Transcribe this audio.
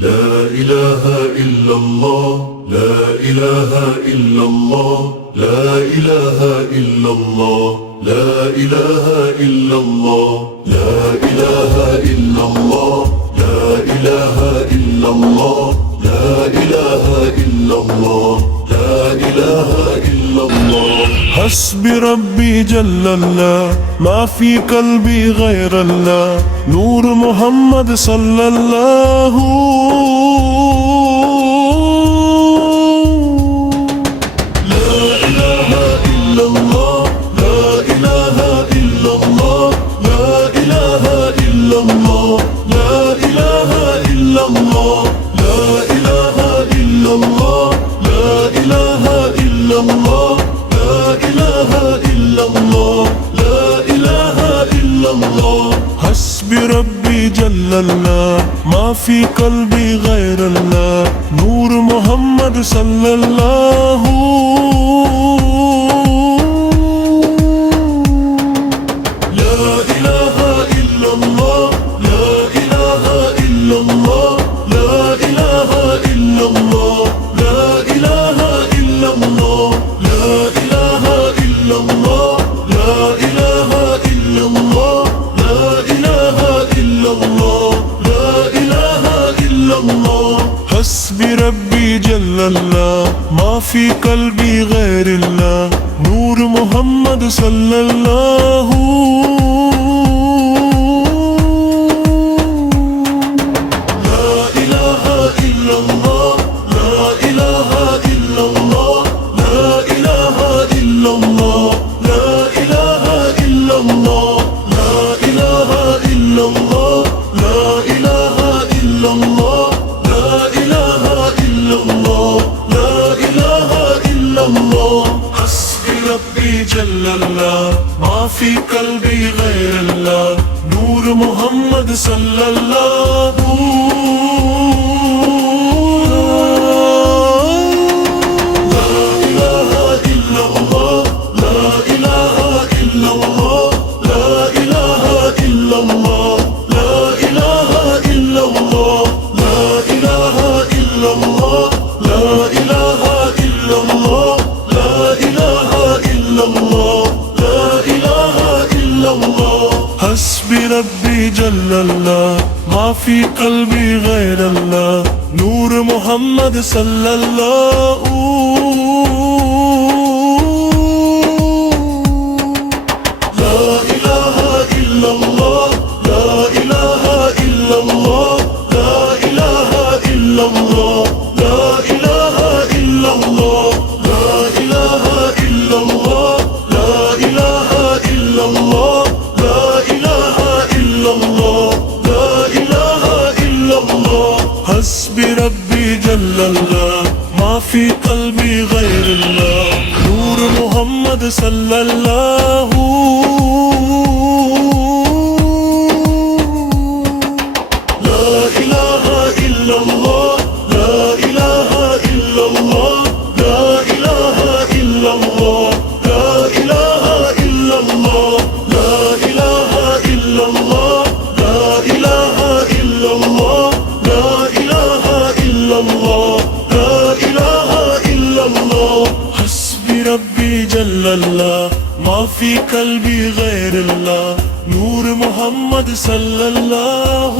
لا إله إلا الله، لا إله إلا الله، لا إله إلا الله، لا إله إلا الله، لا إله إلا الله، لا إله إلا الله، لا إله إلا الله، لا إله إلا الله. حسبي ربي جل الله، ما في قلبي غير الله، نور محمد صلى الله. لا إله إلا الله، لا إله إلا الله، لا إله إلا الله، لا إله إلا الله، لا إله إلا الله، لا إله إلا الله، لا إله إلا الله، لا إله إلا الله. حسبي ربي جل الله، ما في قلبي غير الله، نور محمد صلى الله. لا إله إلا الله، لا إله إلا الله، لا إله إلا الله، لا إله إلا الله، لا إله إلا الله، لا إله إلا الله، لا إله إلا الله، لا إله إلا الله. حسبي ربي جل الله، ما في قلبي غير الله، نور محمد صلى الله. لا إله إلا الله، لا إله إلا الله، لا إله إلا الله، لا إله إلا الله، لا إله إلا الله، لا إله إلا الله، لا إله إلا الله، لا إله إلا الله. حسبي ربي جل الله، ما في قلبي غير الله، نور محمد صلى الله. لا إله إلا الله، لا إله إلا الله، لا إله إلا الله، لا إله إلا الله، لا إله إلا الله، لا إله إلا الله، لا إله إلا الله، لا إله إلا الله. حسبي ربي جل الله، ما في قلبي غير الله، نور محمد صلى الله. لا إله إلا الله، لا إله إلا الله، لا إله إلا الله، لا إله إلا الله، لا إله إلا الله، لا إله إلا الله، لا إله إلا الله، لا إله إلا الله. حسبي ربي جل الله، ما في قلبي غير الله، نور محمد صلى الله. لا إله إلا الله، لا إله إلا الله، لا إله إلا الله، لا إله إلا الله، لا إله إلا الله، لا إله إلا الله، لا إله إلا الله، لا إله إلا الله. حسبي ربي جل الله، ما في قلبي غير الله، نور محمد صلى الله.